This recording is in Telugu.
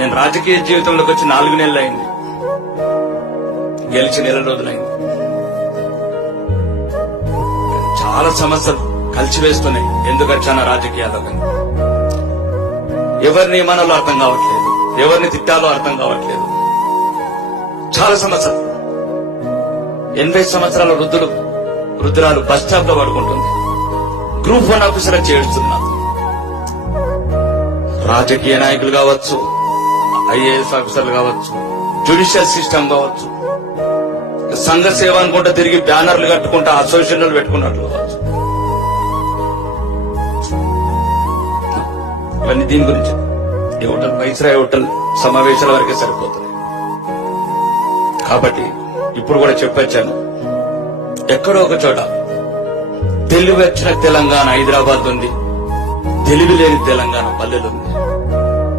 నేను రాజకీయ జీవితంలోకి వచ్చి 4 నెలలు అయింది, గెలిచి నెల రోజులైంది. చాలా సమస్యలు కలిసి వేస్తున్నాయి. ఎందుకు వచ్చానో రాజకీయాల్లో కానీ ఎవరిని ఏమనాలో అర్థం కావట్లేదు, ఎవరిని తిట్టాలో అర్థం కావట్లేదు. చాలా సమస్యలు. 80 సంవత్సరాల వృద్ధురాలు బస్ స్టాప్ లో పడుకుంటుంది. గ్రూప్ 1 ఆఫీసర్ చేస్తున్నా. రాజకీయ నాయకులు కావచ్చు, ఐఏఎస్ ఆఫీసర్లు కావచ్చు, జ్యుడిషియల్ సిస్టమ్ కావచ్చు, సంఘ సేవ అనుకుంటా తిరిగి బ్యానర్లు కట్టుకుంటా అసోసియేషన్లు పెట్టుకున్నట్లు కావచ్చు. ఇవన్నీ దీని గురించి ఈ హోటల్ వైస్రాయ్ హోటల్ సమావేశాల వరకే సరిపోతుంది. కాబట్టి ఇప్పుడు కూడా చెప్పొచ్చాను, ఎక్కడో ఒక చోట తెలివి వచ్చిన తెలంగాణ హైదరాబాద్ ఉంది, తెలివి లేని తెలంగాణ పల్లెలు ఉంది.